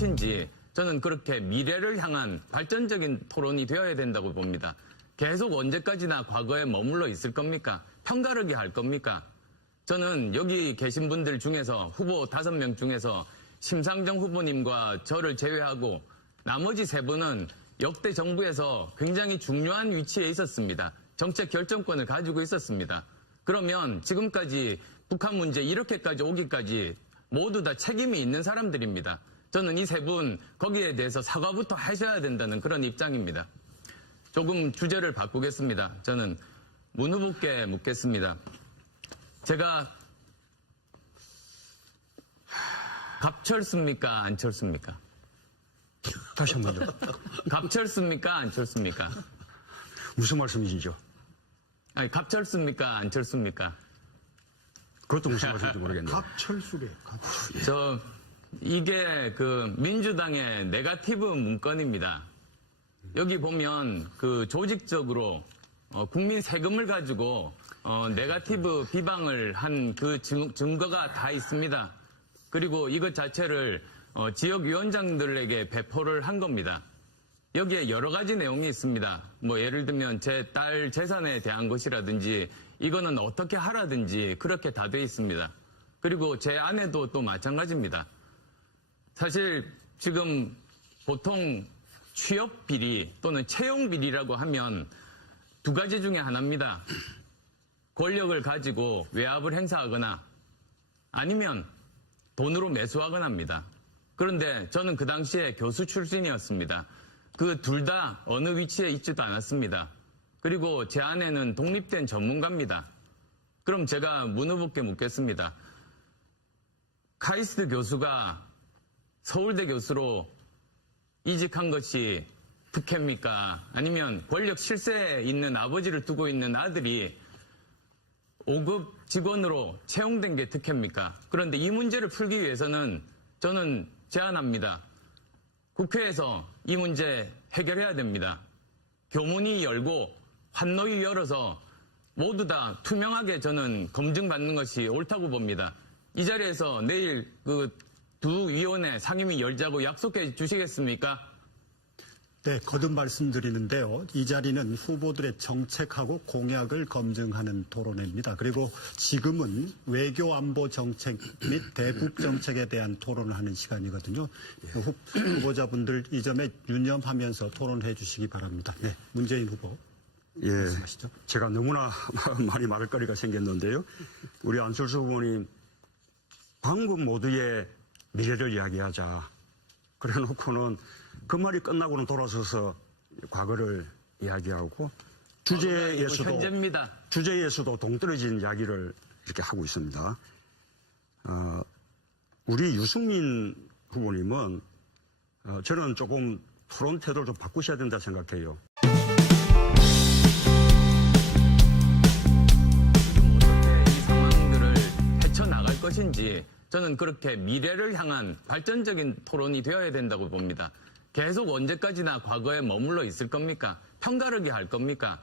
것인지 저는 그렇게 미래를 향한 발전적인 토론이 되어야 된다고 봅니다. 계속 언제까지나 과거에 머물러 있을 겁니까? 편가르기 할 겁니까? 저는 여기 계신 분들 중에서 후보 5명 중에서 심상정 후보님과 저를 제외하고 나머지 3분은 역대 정부에서 굉장히 중요한 위치에 있었습니다. 정책 결정권을 가지고 있었습니다. 그러면 지금까지 북한 문제 이렇게까지 오기까지 모두 다 책임이 있는 사람들입니다. 저는 이 3분 거기에 대해서 사과부터 하셔야 된다는 그런 입장입니다. 조금 주제를 바꾸겠습니다. 저는 문 후보께 묻겠습니다. 제가 갑철습니까? 안철수입니까? 다시 한 번요. 갑철습니까? 안철수입니까? 무슨 말씀이시죠? 아니, 갑철습니까? 안철수입니까? 그것도 무슨 말씀인지 모르겠네요. 갑철수래, 갑철수. 이게 민주당의 네거티브 문건입니다. 여기 보면 조직적으로 국민 세금을 가지고 네거티브 비방을 한 그 증거가 다 있습니다. 그리고 이것 자체를 지역위원장들에게 배포를 한 겁니다. 여기에 여러 가지 내용이 있습니다. 예를 들면 제 딸 재산에 대한 것이라든지 이거는 어떻게 하라든지 그렇게 다 돼 있습니다. 그리고 제 아내도 또 마찬가지입니다. 사실 지금 보통 취업 비리 또는 채용 비리라고 하면 2가지 중에 하나입니다. 권력을 가지고 외압을 행사하거나 아니면 돈으로 매수하거나 합니다. 그런데 저는 그 당시에 교수 출신이었습니다. 그 둘 다 어느 위치에 있지도 않았습니다. 그리고 제 아내는 독립된 전문가입니다. 그럼 제가 문 후보께 묻겠습니다. 카이스트 교수가 서울대 교수로 이직한 것이 특혜입니까? 아니면 권력 실세에 있는 아버지를 두고 있는 아들이 5급 직원으로 채용된 게 특혜입니까? 그런데 이 문제를 풀기 위해서는 저는 제안합니다. 국회에서 이 문제 해결해야 됩니다. 교문이 열고 환노위 열어서 모두 다 투명하게 저는 검증받는 것이 옳다고 봅니다. 이 자리에서 내일 두 위원회 상임위 열자고 약속해 주시겠습니까? 네, 거듭 말씀드리는데요. 이 자리는 후보들의 정책하고 공약을 검증하는 토론회입니다. 그리고 지금은 외교 안보 정책 및 대북 정책에 대한 토론을 하는 시간이거든요. 후보자분들 이 점에 유념하면서 토론해 주시기 바랍니다. 네, 문재인 후보. 예, 말씀하시죠. 제가 너무나 많이 말할 거리가 생겼는데요. 우리 안철수 후보님, 광북 모두의 미래를 이야기하자. 그래 놓고는 그 말이 끝나고는 돌아서서 과거를 이야기하고 주제에서도 동떨어진 이야기를 이렇게 하고 있습니다. 우리 유승민 후보님은 저는 조금 토론 태도를 좀 바꾸셔야 된다 생각해요. 어떻게 이 상황들을 헤쳐나갈 것인지 저는 그렇게 미래를 향한 발전적인 토론이 되어야 된다고 봅니다. 계속 언제까지나 과거에 머물러 있을 겁니까? 편가르기 할 겁니까?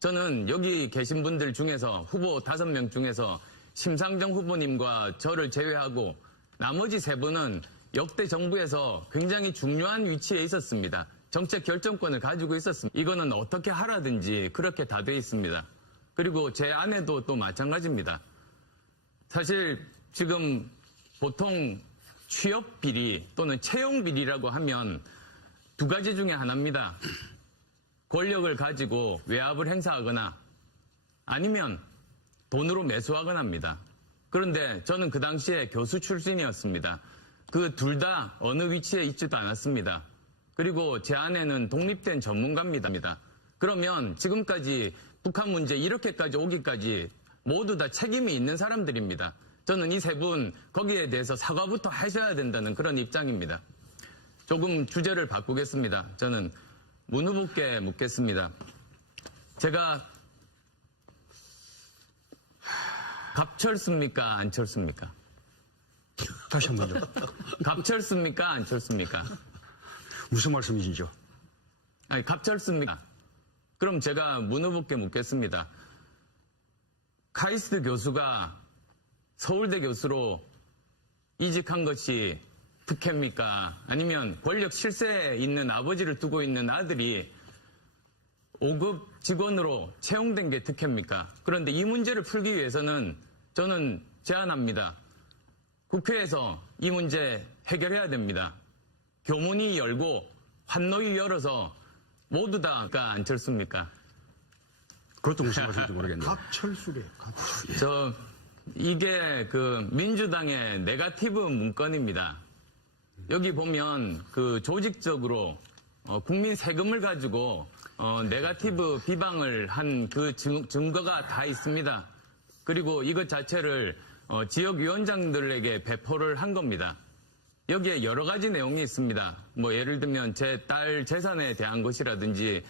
저는 여기 계신 분들 중에서 후보 5명 중에서 심상정 후보님과 저를 제외하고 나머지 3분은 역대 정부에서 굉장히 중요한 위치에 있었습니다. 정책 결정권을 가지고 있었습니다. 이거는 어떻게 하라든지 그렇게 다 돼 있습니다. 그리고 제 아내도 또 마찬가지입니다. 사실 지금 보통 취업 비리 또는 채용 비리라고 하면 2가지 중에 하나입니다. 권력을 가지고 외압을 행사하거나 아니면 돈으로 매수하거나 합니다. 그런데 저는 그 당시에 교수 출신이었습니다. 그 둘 다 어느 위치에 있지도 않았습니다. 그리고 제 아내는 독립된 전문가입니다. 그러면 지금까지 북한 문제 이렇게까지 오기까지 모두 다 책임이 있는 사람들입니다. 저는 이 3분 거기에 대해서 사과부터 하셔야 된다는 그런 입장입니다. 조금 주제를 바꾸겠습니다. 저는 문 후보께 묻겠습니다. 제가 갑철습니까? 안철수입니까? 다시 한 번요. 갑철습니까? 안철수입니까? 무슨 말씀이시죠? 아니, 갑철습니까? 그럼 제가 문 후보께 묻겠습니다. 카이스트 교수가 서울대 교수로 이직한 것이 특혜입니까? 아니면 권력 실세에 있는 아버지를 두고 있는 아들이 5급 직원으로 채용된 게 특혜입니까? 그런데 이 문제를 풀기 위해서는 저는 제안합니다. 국회에서 이 문제 해결해야 됩니다. 교문이 열고 환노위 열어서 모두 다가 안철수입니까? 그것도 무슨 말씀인지 모르겠네요. 갑철수래요. 갑철수. 이게 그 민주당의 네거티브 문건입니다. 여기 보면 그 조직적으로 국민 세금을 가지고 네거티브 비방을 한 그 증거가 다 있습니다. 그리고 이것 자체를 지역위원장들에게 배포를 한 겁니다. 여기에 여러 가지 내용이 있습니다. 뭐 예를 들면 제 딸 재산에 대한 것이라든지